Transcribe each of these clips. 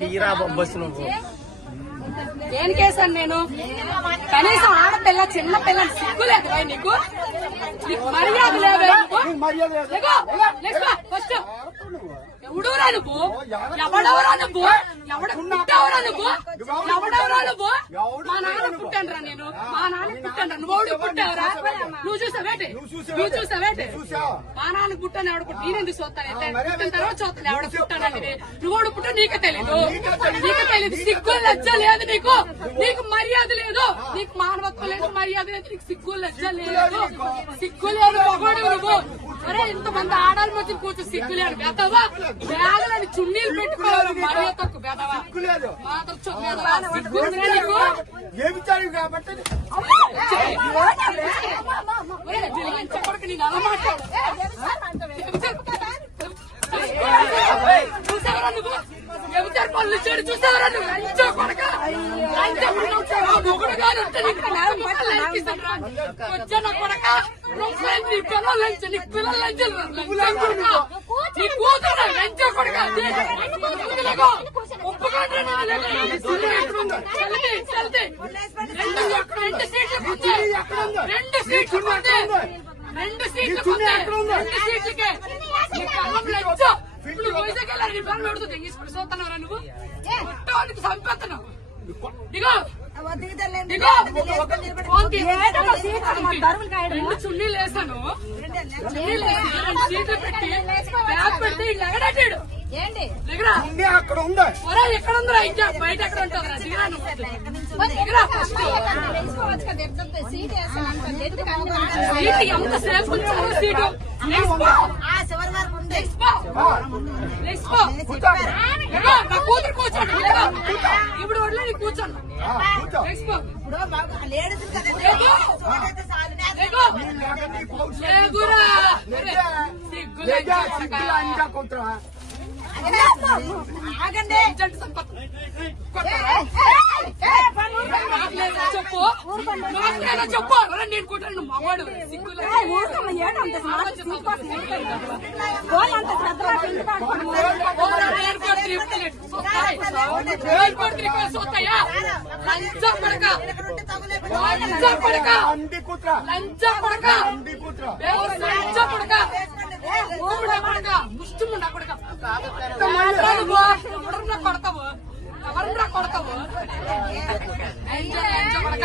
తీరా బొబ్బస్ నువ్వు ఏం కేసాను నేను కనీసం ఆడపిల్ల చిన్న పిల్ల సిగ్గు నీకు నీకు మర్యాద లేదు ఫస్ట్ ఎవడవరా నువ్వు ఎవడవరా నువ్వు ఎవడ పుట్టవరా నువ్వు ఎవడవరా నువ్వు మా నాన్న పుట్టండ్రా నేను మా నాన్న పుట్టండ్రా నువ్వు ఎవడు పుట్టావరా నువ్వు చూసావేటి నువ్వు చూసావేటి మా నాన్న పుట్టాను ఎవడ పుట్టి నేను చూస్తాను పుట్టిన తర్వాత చూస్తాను ఎవడ పుట్టానండి నువ్వు ఎవడు పుట్టా నీకే తెలీదు నీకే తెలీదు సిగ్గు లజ్జ లేదు నీకు నీకు మర్యాద లేదు నీకు మానవత్వం లేదు మర్యాద లేదు నీకు సిగ్గు లజ్జ లేదు సిగ్గు లేదు మగోడు నువ్వు అరే ఇంతమంది ఆడాలి మధ్య కూర్చో సిగ్గు లేదు బెదవా బ్యాగులని చున్నీలు పెట్టుకోవాలి మర్యాద తక్కువ బెదవా సిగ్గు కాబట్టి మొగుడు గారు ఉంటే నీకు కొడక నువ్వు నీ పిల్లలు నుంచి నీ పిల్లలు నుంచి నీ కూతురు ఎంత కొడక రెండు సీట్లు రెండు సీట్లు రెండు సీట్లు రెండు సీట్లకే ఇప్పుడు వైజాగ్ వెళ్ళారు నీ పిల్లలు పెడుతుంది తీసుకుని చూస్తున్నారా నువ్వు చంపేస్తున్నావు చున్నీలు వేసాను అక్కడ ఉందా ఎక్కడ ఉందా ఇంకా బయట ఎక్కడ ఉంటుందా దిగరా సీట్ ఎంత సేపు సీటు ఇప్పుడు లేడీస్ ఆగండి చెప్పు చెప్పు నేను కుట్టాను మగవాడు అంత శ్రద్ధ సోతయ్యా లంచం పడక లంచం పడక లంచం పడక లంచం పడక ఓముడ పడక కొడతావు ఎవరన్నా కొడతావు పడక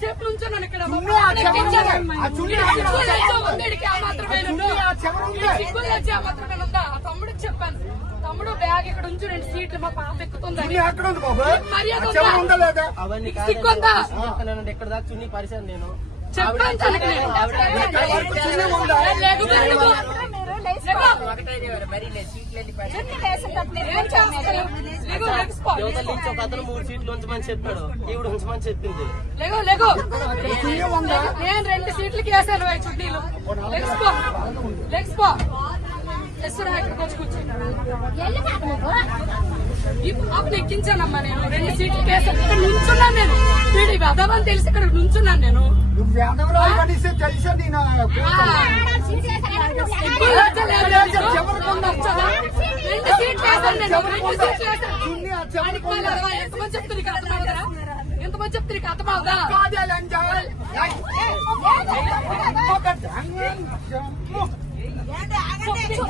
సేపు ఆ మాత్రమే ఉందా ఆ తమ్ముడికి చెప్పాను తమ్ముడు బ్యాగ్ ఇక్కడ ఉంచు రెండు సీట్లు మా పాప ఎక్కుతుంది మర్యాద ఎక్కడ దాకా చున్నీ పరిశాను నేను ఉంచమని చెప్పాడు నేను రెండు సీట్లకి వేసాను చుట్టీలు ఇప్పుడు ఎక్కించానమ్మా నేను రెండు సీట్లు వేసాను ఇక్కడ నుంచున్నాను నేను వీడి వెదవని తెలిసి ఇక్కడ నుంచున్నాను నేను ఎంతమంది చెప్తుంది కథ మాదా ఏంటి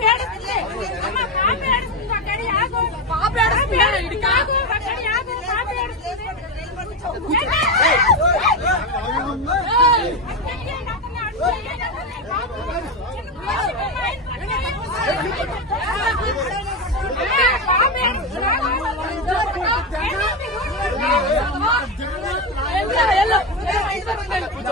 ಕಾಪಿ ಆಡಿಸ್ತೀನಿ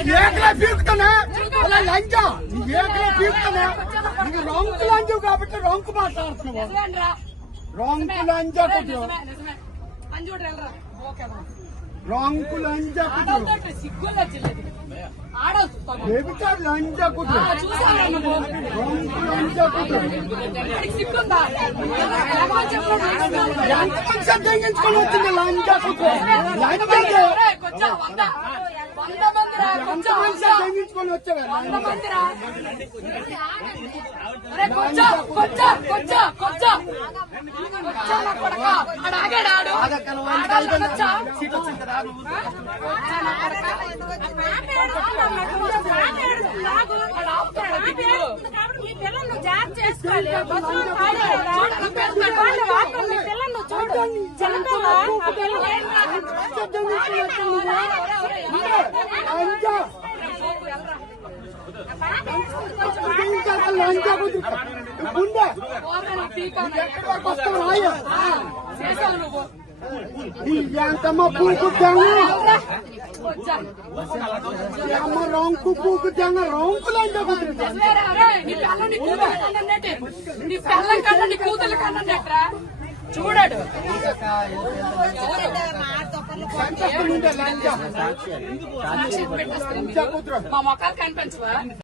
ఏకలే పీకుతానా అలా లంజ నీ ఏకలే పీకుతానా నీకు రొంకు లంజవు కాబట్టి రొంకు మాట్లాడుతున్నావు రొంకు లంజ రొంకు లంజ దేవికారు లంజ కుట్టు రొంకు లంజ కుట్టు లంజ కుట్టు లంజ పిల్లలను జాగ్రత్త చేసుకోవాలి చూడండి జనతా లంచా ఒరేయ్, కొంచెం వంద వంద మందిరా ఎంత కొంచెం మనిషి వంద తెగించుకొని వచ్చావే వంద మందిరా ఒరేయ్, కొంచెం కొంచెం కొంచెం కొంచెం కొంచెం నా కొడక ఆడు ఆగాడు ఆడు ఆడాలి కొంచెం సీట్ వచ్చింది కదా నువ్వు కొంచెం నా కొడక ఆడు ఆపుతున్నాడు దిగులు. లంచా లంచా కుట్ర గుండె పోరా, నీ పీకాను. ఎక్కడి వరకు వస్తావు రాయ ఆ, చేసావు నువ్వు నీ ఎంతమ్మ పూకు జంగ వచ్చా అమ్మ రొంకు పూకు జంగ రొంకు లంచా కుట్ర నిజమేరా, ఒరేయ్, నీ పిల్లం నీ కూతురు కన్నా నెట్టి. నీ పిల్లం కన్నా నీ కూతురు కన్నా నెట్టరా చూడాడు మా మొక్కలు కనిపించవా